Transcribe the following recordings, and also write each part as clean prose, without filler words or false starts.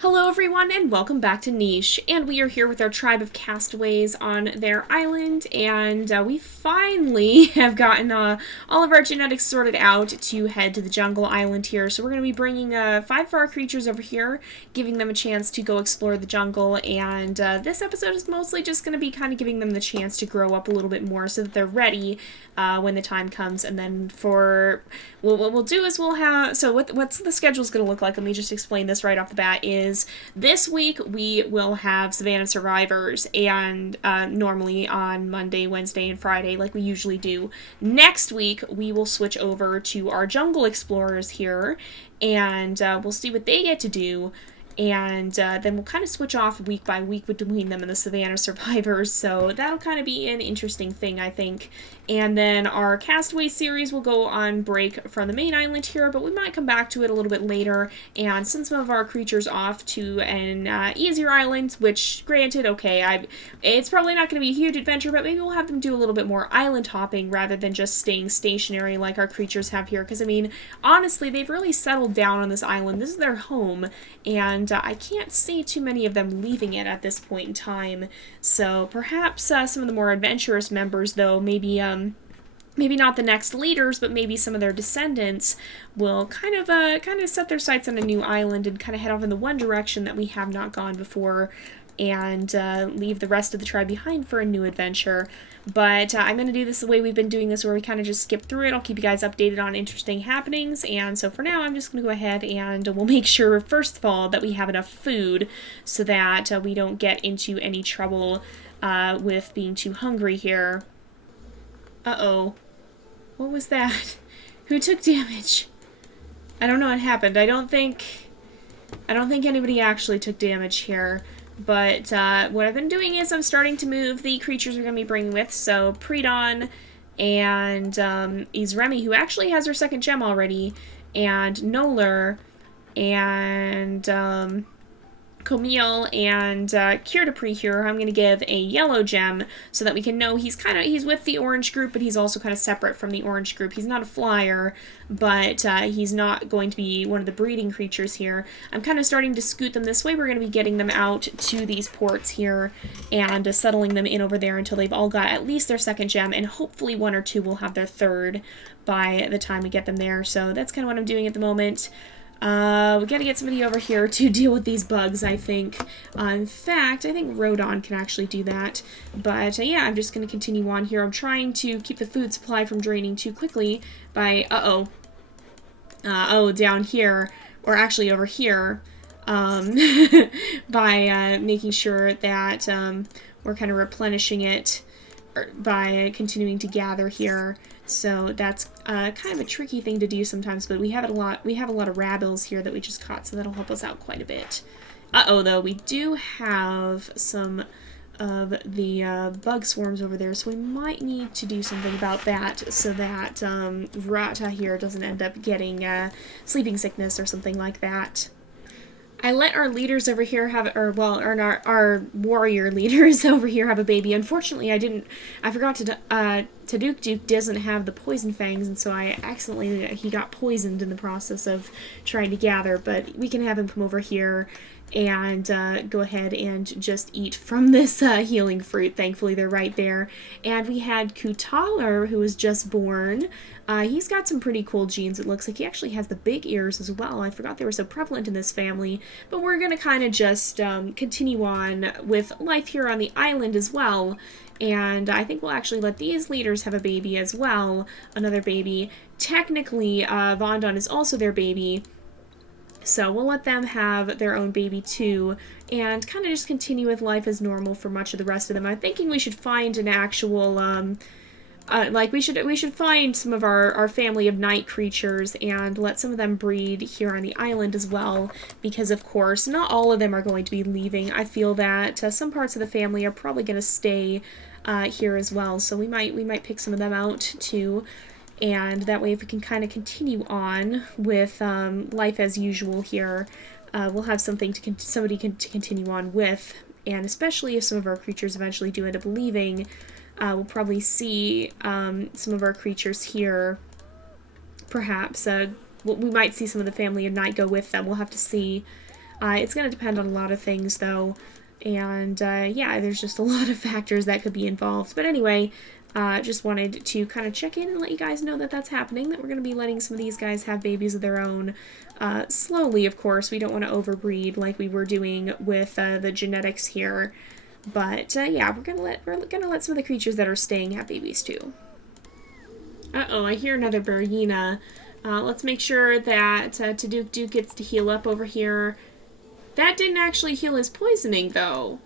Hello everyone and welcome back to Niche, and we are here with our tribe of castaways on their island, and we finally have gotten all of our genetics sorted out to head to the jungle island here. So we're going to be bringing 5 of our creatures over here, giving them a chance to go explore the jungle, and this episode is mostly just going to be kind of giving them the chance to grow up a little bit more so that they're ready when the time comes. And then for what we'll do is we'll have, so what's the schedule's going to look like, let me just explain this right off the bat, is this week we will have Savannah Survivors, and normally on Monday, Wednesday, and Friday like we usually do. Next week we will switch over to our Jungle Explorers here, and we'll see what they get to do. And then we'll kind of switch off week by week between them and the Savannah Survivors, so that'll kind of be an interesting thing, I think. And then our Castaway series will go on break from the main island here, but we might come back to it a little bit later and send some of our creatures off to an easier island, which, granted, okay, it's probably not going to be a huge adventure, but maybe we'll have them do a little bit more island hopping rather than just staying stationary like our creatures have here, because, I mean, honestly, they've really settled down on this island. This is their home, and I can't see too many of them leaving it at this point in time. So perhaps some of the more adventurous members, though, maybe not the next leaders, but maybe some of their descendants will kind of set their sights on a new island and kind of head off in the one direction that we have not gone before, and leave the rest of the tribe behind for a new adventure. But I'm going to do this the way we've been doing this, where we kind of just skip through it. I'll keep you guys updated on interesting happenings, and so for now I'm just going to go ahead and we'll make sure, first of all, that we have enough food so that we don't get into any trouble with being too hungry here. Uh-oh. What was that? Who took damage? I don't know what happened. I don't think anybody actually took damage here. But what I've been doing is I'm starting to move the creatures we're going to be bringing with. So Predon and Izremi, who actually has her second gem already, and Noler and Camille and Kirdapri here, I'm going to give a yellow gem so that we can know he's with the orange group, but he's also kind of separate from the orange group. He's not a flyer, but he's not going to be one of the breeding creatures here. I'm kind of starting to scoot them this way. We're going to be getting them out to these ports here and settling them in over there until they've all got at least their second gem, and hopefully one or two will have their third by the time we get them there. So that's kind of what I'm doing at the moment. We gotta get somebody over here to deal with these bugs, I think. In fact, I think Rodon can actually do that. But, yeah, I'm just gonna continue on here. I'm trying to keep the food supply from draining too quickly by, down here, or actually over here, by making sure that we're kind of replenishing it by continuing to gather here. So that's kind of a tricky thing to do sometimes, but we have a lot of rabbles here that we just caught, so that'll help us out quite a bit. Though, we do have some of the bug swarms over there, so we might need to do something about that so that Rata here doesn't end up getting sleeping sickness or something like that. I let our leaders over here have, our warrior leaders over here have a baby. Unfortunately, I forgot to Duke doesn't have the poison fangs, and so he got poisoned in the process of trying to gather, but we can have him come over here and go ahead and just eat from this healing fruit. Thankfully, they're right there. And we had Kutaler, who was just born. He's got some pretty cool genes. It looks like he actually has the big ears as well. I forgot they were so prevalent in this family. But we're going to kind of just continue on with life here on the island as well. And I think we'll actually let these leaders have a baby as well. Another baby. Technically, Vondon is also their baby. So we'll let them have their own baby too, and kind of just continue with life as normal for much of the rest of them. I'm thinking we should find an actual, we should find some of our family of night creatures and let some of them breed here on the island as well, because of course not all of them are going to be leaving. I feel that some parts of the family are probably going to stay here as well, so we might pick some of them out too. And that way, if we can kind of continue on with life as usual here, we'll have somebody to continue on with. And especially if some of our creatures eventually do end up leaving, we'll probably see some of our creatures here. Perhaps we might see some of the family of night go with them. We'll have to see. It's going to depend on a lot of things, though. And yeah, there's just a lot of factors that could be involved. But anyway, just wanted to kind of check in and let you guys know that that's happening, that we're going to be letting some of these guys have babies of their own. Slowly, of course. We don't want to overbreed like we were doing with the genetics here. But yeah, we're gonna let some of the creatures that are staying have babies too. Uh-oh, I hear another Berryina. Let's make sure that Duke gets to heal up over here. That didn't actually heal his poisoning, though.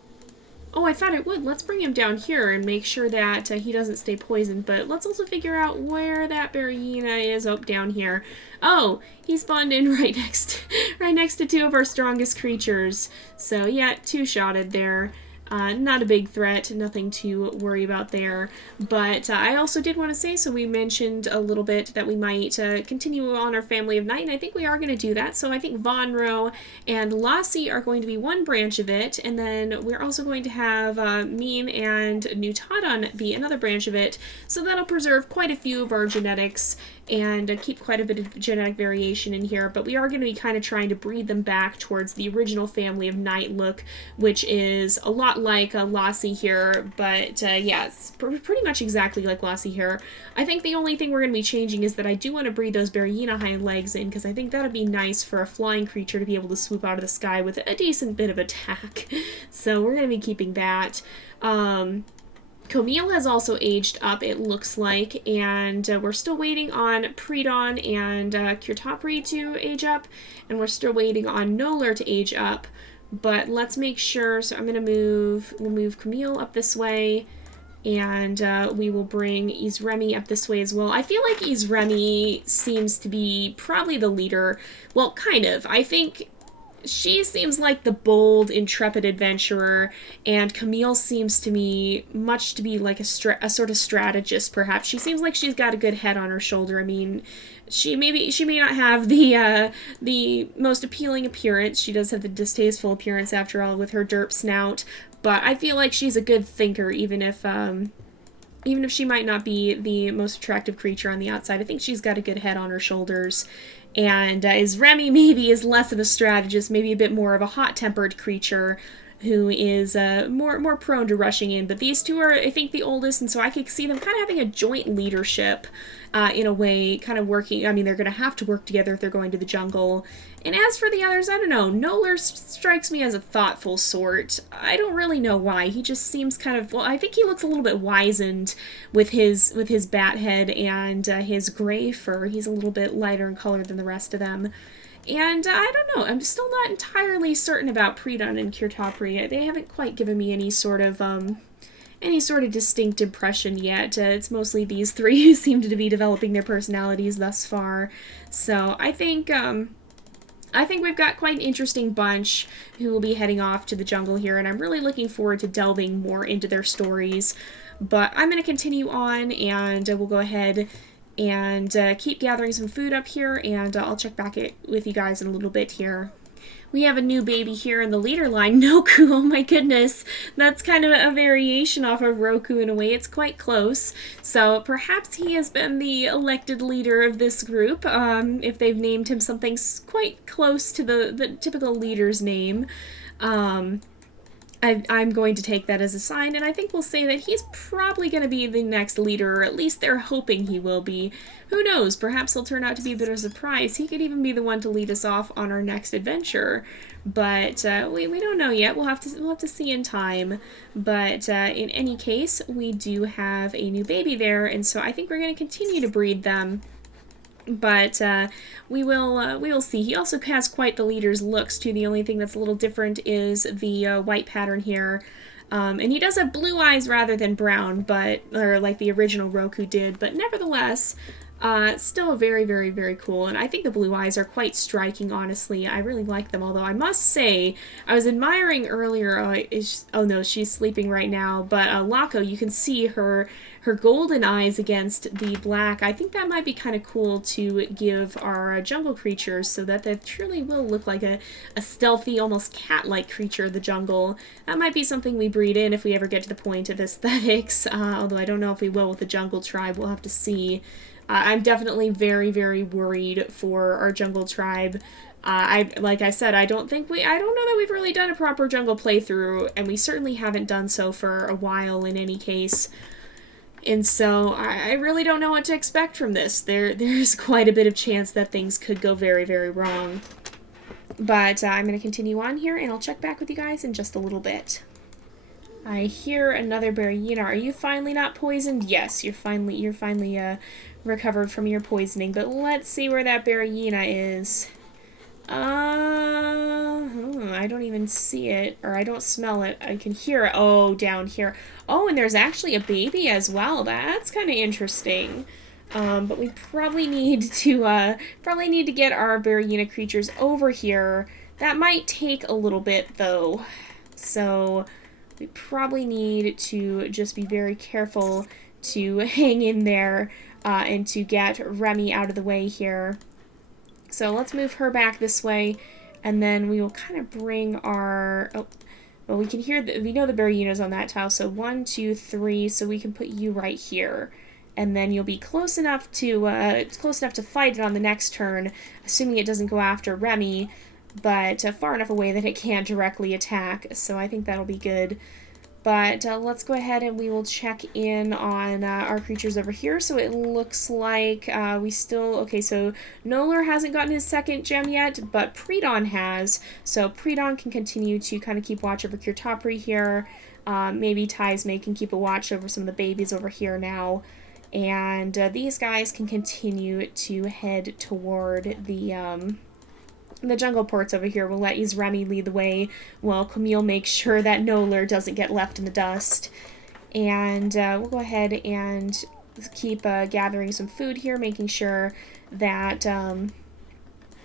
Oh, I thought it would. Let's bring him down here and make sure that he doesn't stay poisoned. But let's also figure out where that Berryina is. Oh, down here. Oh, he spawned in right next to two of our strongest creatures. So yeah, two-shotted there. Not a big threat, nothing to worry about there. But I also did want to say, so we mentioned a little bit that we might continue on our Family of Night, and I think we are going to do that. So I think Vonro and Lassie are going to be one branch of it, and then we're also going to have Meme and Newtodon be another branch of it. So that'll preserve quite a few of our genetics and keep quite a bit of genetic variation in here, but we are going to be kind of trying to breed them back towards the original Family of Night look, which is a lot like Lassie here, but yeah, it's pretty much exactly like Lassie here. I think the only thing we're going to be changing is that I do want to breed those Berryina hind legs in, because I think that'd be nice for a flying creature to be able to swoop out of the sky with a decent bit of attack. So we're going to be keeping that. Camille has also aged up, it looks like, and we're still waiting on Predon and Kirtopri to age up, and we're still waiting on Noller to age up, but let's make sure. So I'm going to we'll move Camille up this way, and we will bring Izremi up this way as well. I feel like Izremi seems to be probably the leader. Well, kind of. I think she seems like the bold, intrepid adventurer, and Camille seems to me much to be like a sort of strategist, perhaps. She seems like she's got a good head on her shoulder. I mean, she may not have the most appealing appearance. She does have the distasteful appearance, after all, with her derp snout, but I feel like she's a good thinker, even if she might not be the most attractive creature on the outside. I think she's got a good head on her shoulders. And Izremi maybe is less of a strategist, maybe a bit more of a hot-tempered creature who is more prone to rushing in. But these two are, I think, the oldest, and so I could see them kind of having a joint leadership in a way, kind of working. I mean, they're going to have to work together if they're going to the jungle. And as for the others, I don't know. Noller strikes me as a thoughtful sort. I don't really know why. He just seems kind of, well, I think he looks a little bit wizened with his bat head and his gray fur. He's a little bit lighter in color than the rest of them. And I don't know, I'm still not entirely certain about Predon and Kirtopri. They haven't quite given me any sort of distinct impression yet. It's mostly these three who seem to be developing their personalities thus far. So I think we've got quite an interesting bunch who will be heading off to the jungle here, and I'm really looking forward to delving more into their stories. But I'm going to continue on, and we'll go ahead and keep gathering some food up here, and I'll check back with you guys in a little bit here. We have a new baby here in the leader line, Noku. Oh my goodness, that's kind of a variation off of Roku in a way. It's quite close, so perhaps he has been the elected leader of this group, if they've named him something quite close to the typical leader's name. I'm going to take that as a sign, and I think we'll say that he's probably going to be the next leader, or at least they're hoping he will be. Who knows? Perhaps he'll turn out to be a bit of a surprise. He could even be the one to lead us off on our next adventure, but we don't know yet. We'll have to see in time. But in any case, we do have a new baby there, and so I think we're going to continue to breed them. But we will see. He also has quite the leader's looks too. The only thing that's a little different is the white pattern here. And he does have blue eyes rather than brown, or like the original Roku did. But nevertheless, still very, very, very cool. And I think the blue eyes are quite striking, honestly. I really like them. Although I must say, I was admiring earlier, oh no, she's sleeping right now. But Lako, you can see her golden eyes against the black. I think that might be kind of cool to give our jungle creatures, so that they truly will look like a stealthy, almost cat-like creature of the jungle. That might be something we breed in if we ever get to the point of aesthetics, although I don't know if we will with the jungle tribe. We'll have to see. I'm definitely very, very worried for our jungle tribe. Like I said, I don't know that we've really done a proper jungle playthrough, and we certainly haven't done so for a while in any case. And so I really don't know what to expect from this. There's quite a bit of chance that things could go very, very wrong. But I'm going to continue on here, and I'll check back with you guys in just a little bit. I hear another Berryina. Are you finally not poisoned? Yes, you're finally recovered from your poisoning. But let's see where that Berryina is. I don't even see it, or I don't smell it. I can hear it. Oh, down here. Oh, and there's actually a baby as well. That's kind of interesting. But we probably need to get our Berryina creatures over here. That might take a little bit though. So we probably need to just be very careful to hang in there and to get Remy out of the way here. So let's move her back this way, and then we will kind of bring our... Oh, well, we can hear... we know the Berryina's on that tile, so 1, 2, 3, so we can put you right here. And then you'll be close enough to fight it on the next turn, assuming it doesn't go after Remy, but far enough away that it can't directly attack, so I think that'll be good. But let's go ahead and we will check in on our creatures over here. So it looks like we still... Okay, so Noller hasn't gotten his second gem yet, but Predon has. So Predon can continue to kind of keep watch over Kirtopri here. Maybe Tysme can keep a watch over some of the babies over here now. And these guys can continue to head toward the jungle ports over here. We'll let Remy lead the way while Camille makes sure that Noller doesn't get left in the dust. And we'll go ahead and keep gathering some food here, making sure that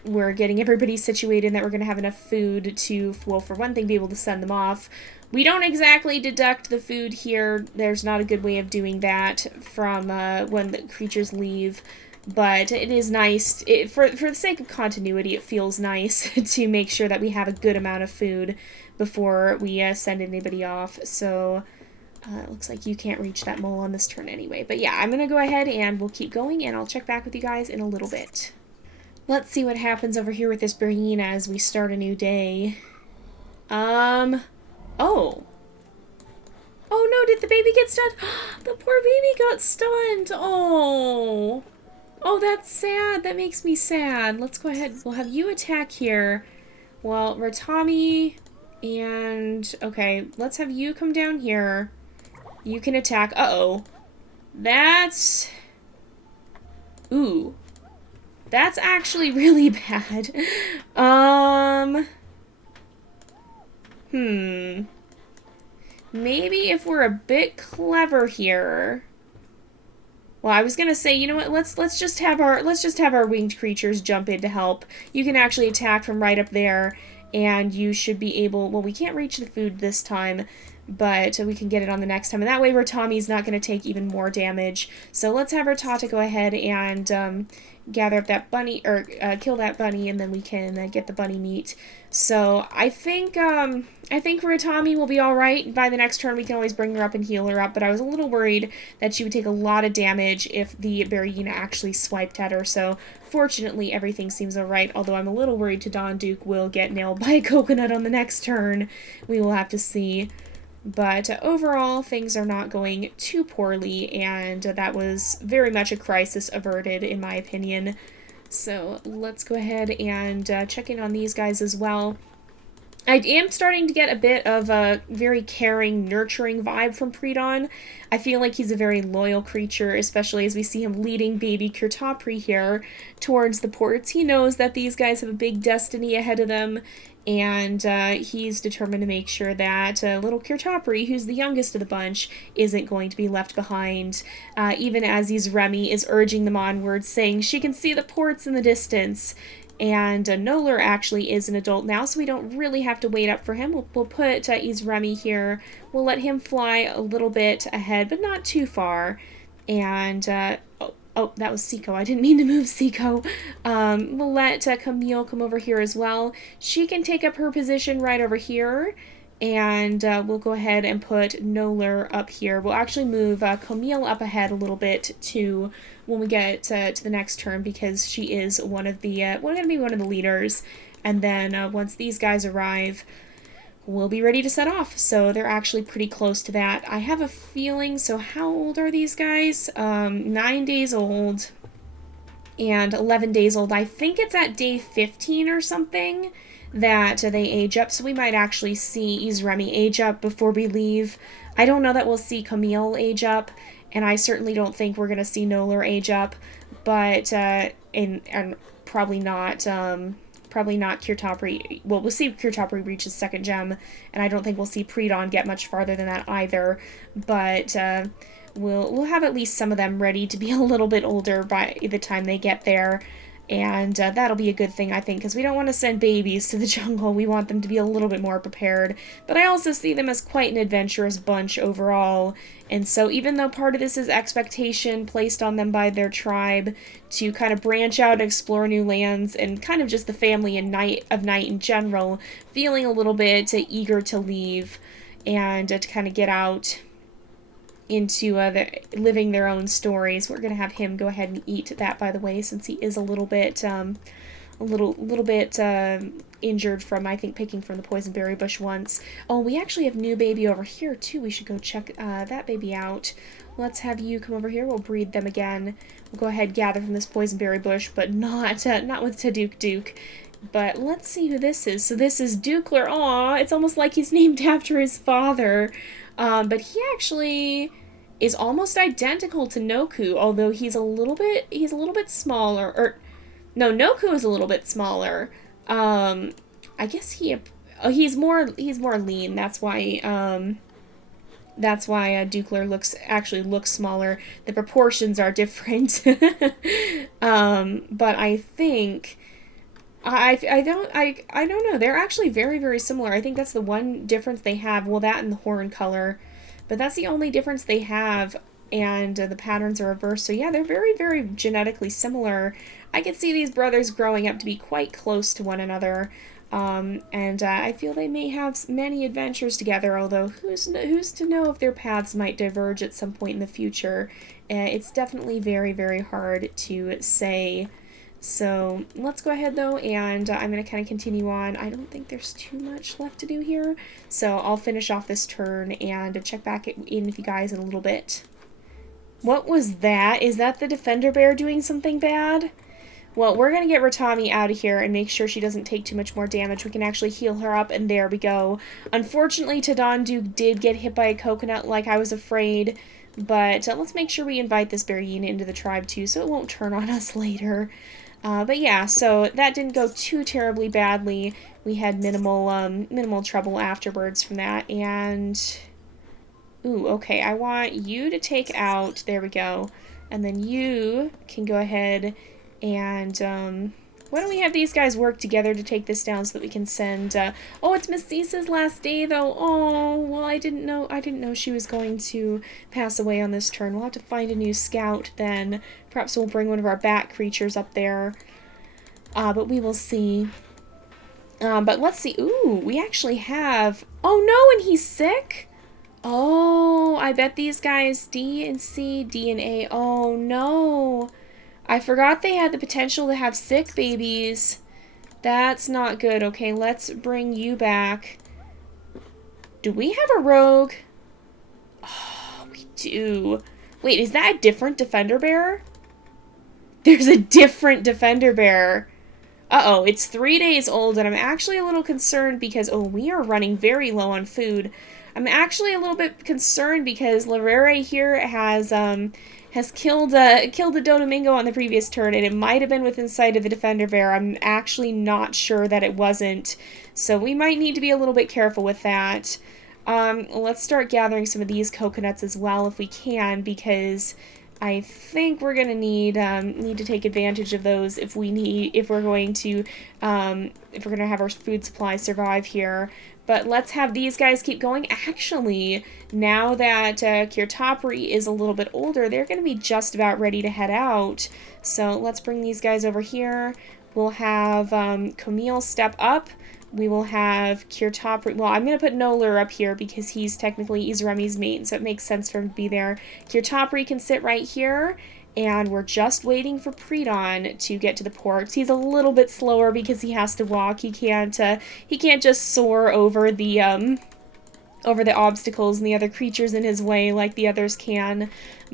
we're getting everybody situated and that we're going to have enough food to, well, for one thing, be able to send them off. We don't exactly deduct the food here. There's not a good way of doing that from when the creatures leave. But it is nice, for the sake of continuity, it feels nice to make sure that we have a good amount of food before we send anybody off. So it looks like you can't reach that mole on this turn anyway. But yeah, I'm going to go ahead and we'll keep going, and I'll check back with you guys in a little bit. Let's see what happens over here with this Berryina as we start a new day. Oh. Oh no, did the baby get stunned? The poor baby got stunned. Oh. Oh, that's sad. That makes me sad. Let's go ahead. We'll have you attack here. Well, Ratami and... Okay, let's have you come down here. You can attack. Uh-oh. That's... Ooh. That's actually really bad. Maybe if we're a bit clever here... Well, I was gonna say, you know what? Let's just have our winged creatures jump in to help. You can actually attack from right up there, and you should be able. Well, we can't reach the food this time, but we can get it on the next time. And that way, Ratami's not gonna take even more damage. So let's have Ratata go ahead and gather up that bunny, or kill that bunny, and then we can get the bunny meat. So I think Ratami will be alright. By the next turn, we can always bring her up and heal her up, but I was a little worried that she would take a lot of damage if the Berryina actually swiped at her, so fortunately everything seems alright, although I'm a little worried Don Duke will get nailed by a coconut on the next turn. We will have to see. But overall, things are not going too poorly, and that was very much a crisis averted, in my opinion. So let's go ahead and check in on these guys as well. I am starting to get a bit of a very caring, nurturing vibe from Predon. I feel like he's a very loyal creature, especially as we see him leading baby Kirtopri here towards the ports. He knows that these guys have a big destiny ahead of them, and he's determined to make sure that little Kirtopri, who's the youngest of the bunch, isn't going to be left behind, even as Remy is urging them onwards, saying she can see the ports in the distance. And Noller actually is an adult now, so we don't really have to wait up for him. We'll put Remy here. We'll let him fly a little bit ahead, but not too far. And, oh, that was Seiko. I didn't mean to move Seiko. We'll let Camille come over here as well. She can take up her position right over here. And we'll go ahead and put Noller up here. We'll actually move Camille up ahead a little bit too when we get to the next turn, because she is one of the going to be one of the leaders. And then once these guys arrive, we'll be ready to set off. So they're actually pretty close to that. I have a feeling, so how old are these guys? 9 days old and 11 days old. I think it's at day 15 or something that they age up. So we might actually see Izremi age up before we leave. I don't know that we'll see Camille age up, and I certainly don't think we're going to see Nolar age up, but and probably not Kirtopri. Well, we'll see Kirtopri reach his second gem, and I don't think we'll see Predon get much farther than that either. But we'll have at least some of them ready to be a little bit older by the time they get there. And that'll be a good thing, I think, because we don't want to send babies to the jungle. We want them to be a little bit more prepared. But I also see them as quite an adventurous bunch overall. And so even though part of this is expectation placed on them by their tribe to kind of branch out and explore new lands and kind of just the family and night in general, feeling a little bit eager to leave and to kind of get out into living their own stories. We're gonna have him go ahead and eat that, by the way, since he is a little bit injured from, I think, picking from the poison berry bush once. Oh, we actually have new baby over here too. We should go check that baby out. Let's have you come over here. We'll breed them again. We'll go ahead and gather from this poison berry bush, but not with Duke. But let's see who this is. So this is Dukler. Aw, it's almost like he's named after his father. But he actually is almost identical to Noku, although he's a little bit smaller. Or no, Noku is a little bit smaller. I guess he's more lean. That's why Dukler actually looks smaller. The proportions are different. But I think I don't know. They're actually very, very similar. I think that's the one difference they have. Well, that and the horn color. But that's the only difference they have, and the patterns are reversed. So yeah, they're very, very genetically similar. I could see these brothers growing up to be quite close to one another. And I feel they may have many adventures together, although who's to know if their paths might diverge at some point in the future. It's definitely very, very hard to say. So let's go ahead though, and I'm going to kind of continue on. I don't think there's too much left to do here, so I'll finish off this turn and check back in with you guys in a little bit. What was that? Is that the defender bear doing something bad? Well, we're going to get Ratami out of here and make sure she doesn't take too much more damage. We can actually heal her up, and there we go. Unfortunately, Tadon Duke did get hit by a coconut like I was afraid, but let's make sure we invite this Bearine into the tribe too, so it won't turn on us later. But yeah, so that didn't go too terribly badly. We had minimal trouble afterwards from that, and ooh, okay, I want you to take out, there we go, and then you can go ahead and, why don't we have these guys work together to take this down so that we can send, oh, it's Miss Cease's last day, though. Oh, well, I didn't know she was going to pass away on this turn. We'll have to find a new scout then. Perhaps we'll bring one of our bat creatures up there. But we will see. But let's see. Ooh, we actually have, oh no, and he's sick? Oh, I bet these guys, D and C, D and A, oh no. I forgot they had the potential to have sick babies. That's not good. Okay, let's bring you back. Do we have a rogue? Oh, we do. Wait, is that a different defender bear? There's a different defender bear. Uh-oh, it's 3 days old, and I'm actually a little concerned because, oh, we are running very low on food. I'm actually a little bit concerned because Larere here has killed a Dodomingo on the previous turn, and it might have been within sight of the defender bear. I'm actually not sure that it wasn't, so we might need to be a little bit careful with that. Let's start gathering some of these coconuts as well if we can, because I think we're gonna need to take advantage of those if we're going to have our food supply survive here. But let's have these guys keep going. Actually, now that Kirtopri is a little bit older, they're going to be just about ready to head out. So let's bring these guys over here. We'll have Camille step up. We will have Kirtopri. Well, I'm going to put Nolar up here because he's technically Izremi's mate, so it makes sense for him to be there. Kirtopri can sit right here. and we're just waiting for Predon to get to the ports. He's a little bit slower because he has to walk. He can't just soar over the obstacles and the other creatures in his way like the others can,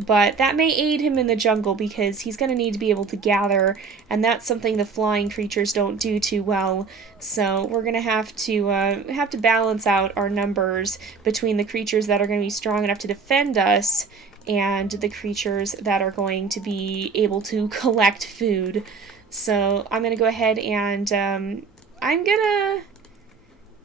but that may aid him in the jungle because he's going to need to be able to gather, and that's something the flying creatures don't do too well. So we're going to have to balance out our numbers between the creatures that are going to be strong enough to defend us and the creatures that are going to be able to collect food. So I'm going to go ahead and I'm going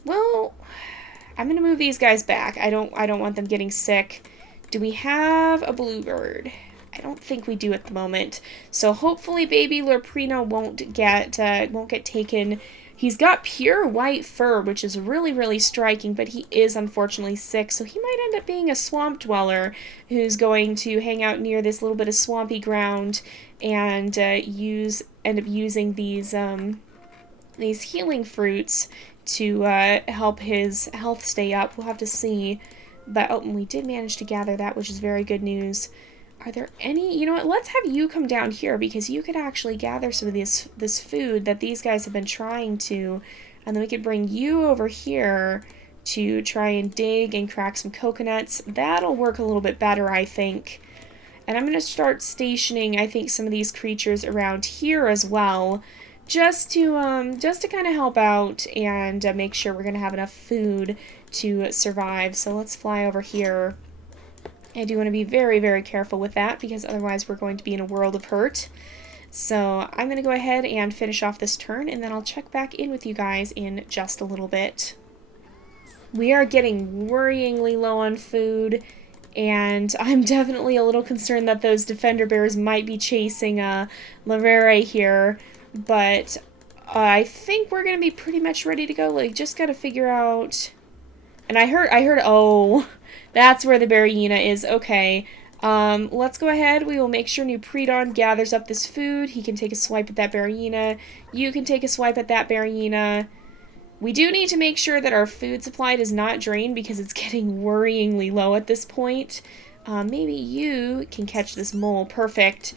to move these guys back. I don't want them getting sick. Do we have a bluebird? I don't think we do at the moment. So hopefully baby Lurprino won't get taken. He's got pure white fur, which is really, really striking, but he is unfortunately sick, so he might end up being a swamp dweller who's going to hang out near this little bit of swampy ground and end up using these healing fruits to help his health stay up. We'll have to see. But we did manage to gather that, which is very good news. Are there any... You know what? Let's have you come down here because you could actually gather some of this food that these guys have been trying to. And then we could bring you over here to try and dig and crack some coconuts. That'll work a little bit better, I think. And I'm going to start stationing, I think, some of these creatures around here as well. Just to kind of help out and make sure we're going to have enough food to survive. So let's fly over here. I do want to be very, very careful with that because otherwise we're going to be in a world of hurt. So I'm going to go ahead and finish off this turn, and then I'll check back in with you guys in just a little bit. We are getting worryingly low on food, and I'm definitely a little concerned that those defender bears might be chasing Lavere here. But I think we're going to be pretty much ready to go. Like, just got to figure out... And I heard, oh, that's where the Berryina is. Okay. Let's go ahead. We will make sure New Predon gathers up this food. He can take a swipe at that Berryina. You can take a swipe at that Berryina. We do need to make sure that our food supply does not drain because it's getting worryingly low at this point. Maybe you can catch this mole. Perfect.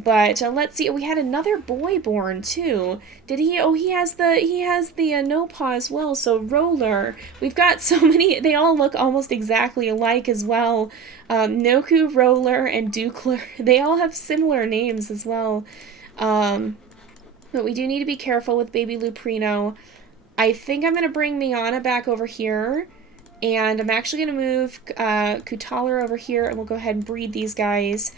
But let's see. We had another boy born too. Did he? Oh, he has the no paw as well. So Roller. We've got so many. They all look almost exactly alike as well. Noku, Roller, and Dukler. They all have similar names as well. But we do need to be careful with baby Luprino. I think I'm gonna bring Miana back over here, and I'm actually gonna move Kutaler over here, and we'll go ahead and breed these guys.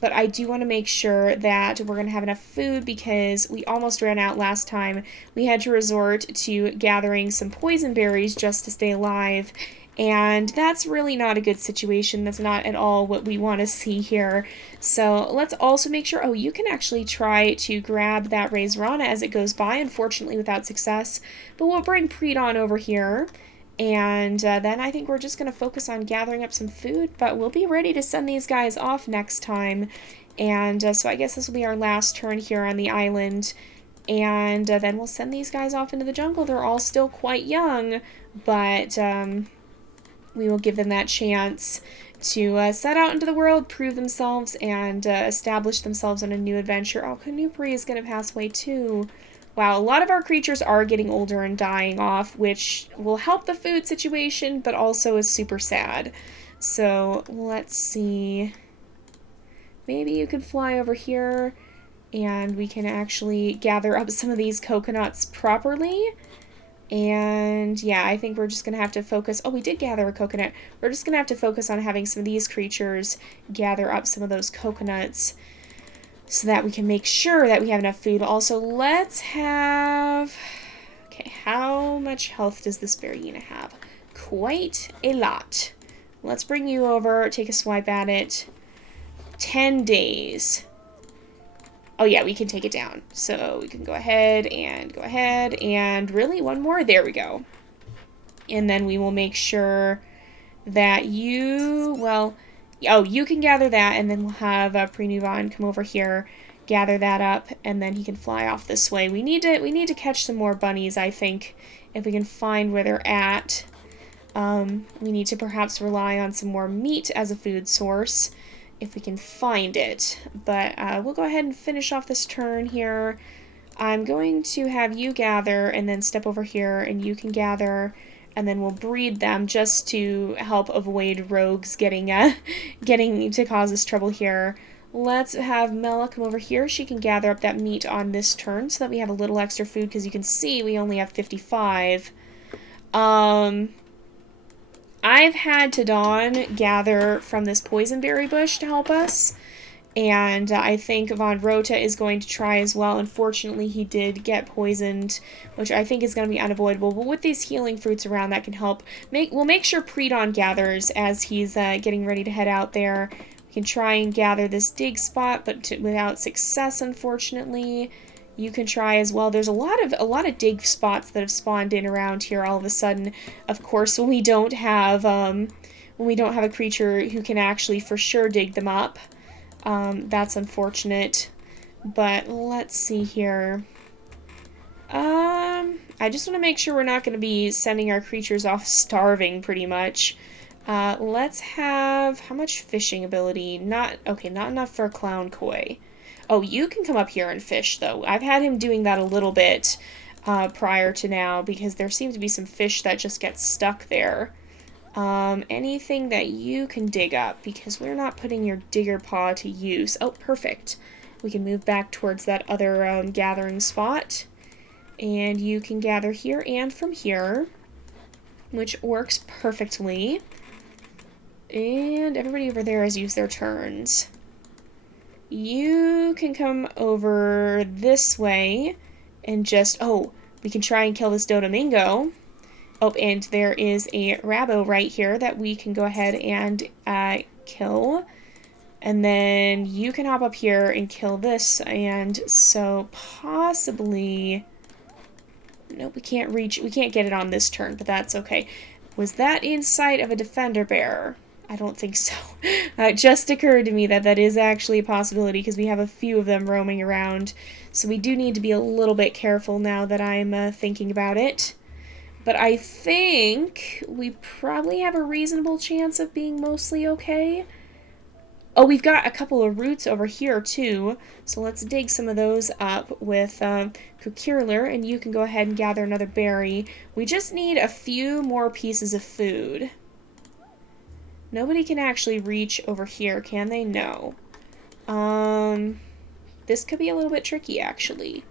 But I do want to make sure that we're going to have enough food because we almost ran out last time. We had to resort to gathering some poison berries just to stay alive. And that's really not a good situation. That's not at all what we want to see here. So let's also make sure... Oh, you can actually try to grab that Razorana as it goes by, unfortunately without success. But we'll bring Predon over here. And then I think we're just going to focus on gathering up some food, but we'll be ready to send these guys off next time. And so I guess this will be our last turn here on the island. And then we'll send these guys off into the jungle. They're all still quite young, but we will give them that chance to set out into the world, prove themselves, and establish themselves on a new adventure. Oh, Canupri is going to pass away too. Wow, a lot of our creatures are getting older and dying off, which will help the food situation, but also is super sad. So, let's see. Maybe you could fly over here, and we can actually gather up some of these coconuts properly. And, yeah, I think we're just going to have to focus... Oh, we did gather a coconut. We're just going to have to focus on having some of these creatures gather up some of those coconuts, so that we can make sure that we have enough food. Also, let's have... Okay, how much health does this Berryina have? Quite a lot. Let's bring you over, take a swipe at it. 10 days. Oh yeah, we can take it down. So we can go ahead, and really one more. There we go. And then we will make sure that you... Well... Oh, you can gather that, and then we'll have Prenuvan come over here, gather that up, and then he can fly off this way. We need to catch some more bunnies, I think, if we can find where they're at. We need to perhaps rely on some more meat as a food source, if we can find it. But we'll go ahead and finish off this turn here. I'm going to have you gather and then step over here and you can gather, and then we'll breed them just to help avoid rogues getting to cause us trouble here. Let's have Mela come over here. She can gather up that meat on this turn so that we have a little extra food, because you can see we only have 55. I've had Tadon gather from this poisonberry bush to help us, and I think Von Rota is going to try as well. Unfortunately, he did get poisoned, which I think is going to be unavoidable, but with these healing fruits around, that can help. We'll make sure Predon gathers as he's getting ready to head out there. We can try and gather this dig spot, but without success, unfortunately. You can try as well. There's a lot of dig spots that have spawned in around here all of a sudden. Of course, when we don't have a creature who can actually for sure dig them up, that's unfortunate. But let's see here. I just want to make sure we're not going to be sending our creatures off starving, pretty much. Let's have, how much fishing ability? Not enough for a clown koi. Oh, you can come up here and fish, though. I've had him doing that a little bit prior to now, because there seems to be some fish that just get stuck there. Anything that you can dig up, because we're not putting your digger paw to use. Oh, perfect. We can move back towards that other gathering spot. And you can gather here and from here, which works perfectly. And everybody over there has used their turns. You can come over this way and just, oh, we can try and kill this Dodomingo. Oh, and there is a Rabo right here that we can go ahead and kill. And then you can hop up here and kill this, and so possibly... Nope, we can't get it on this turn, but that's okay. Was that in sight of a Defender Bear? I don't think so. It just occurred to me that that is actually a possibility, because we have a few of them roaming around. So we do need to be a little bit careful now that I'm thinking about it. But I think we probably have a reasonable chance of being mostly okay. Oh, we've got a couple of roots over here, too. So let's dig some of those up with Kukirler, and you can go ahead and gather another berry. We just need a few more pieces of food. Nobody can actually reach over here, can they? No. This could be a little bit tricky, actually.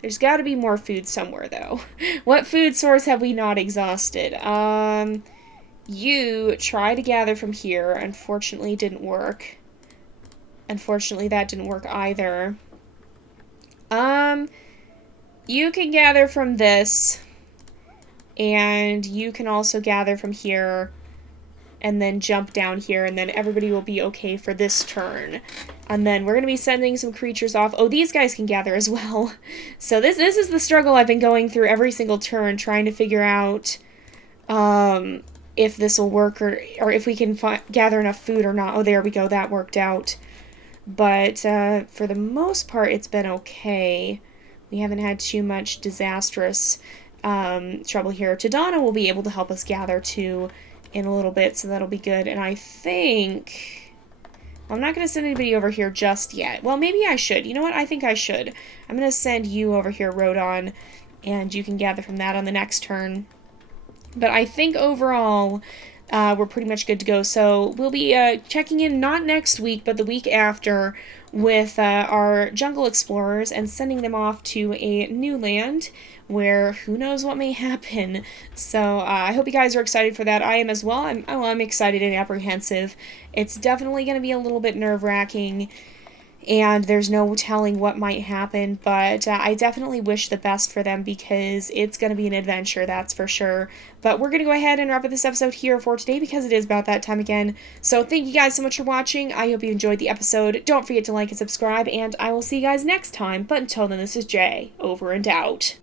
There's got to be more food somewhere, though. What food source have we not exhausted? You try to gather from here. Unfortunately, it didn't work. Unfortunately, that didn't work either. You can gather from this. And you can also gather from here. And then jump down here, and then everybody will be okay for this turn. And then we're going to be sending some creatures off. Oh, these guys can gather as well. So this is the struggle I've been going through every single turn, trying to figure out if this will work, or if we can gather enough food or not. Oh, there we go. That worked out. But for the most part, it's been okay. We haven't had too much disastrous trouble here. Tadana will be able to help us gather, too, in a little bit, so that'll be good. And I think... I'm not going to send anybody over here just yet. Well, maybe I should. You know what? I think I should. I'm going to send you over here, Rodon, and you can gather from that on the next turn. But I think overall, we're pretty much good to go. So we'll be checking in not next week, but the week after with our jungle explorers and sending them off to a new land where who knows what may happen. So I hope you guys are excited for that. I am as well. I'm excited and apprehensive. It's definitely going to be a little bit nerve-wracking, and there's no telling what might happen, but I definitely wish the best for them, because it's going to be an adventure, that's for sure. But we're going to go ahead and wrap up this episode here for today, because it is about that time again. So thank you guys so much for watching. I hope you enjoyed the episode. Don't forget to like and subscribe, and I will see you guys next time. But until then, this is Jay, over and out.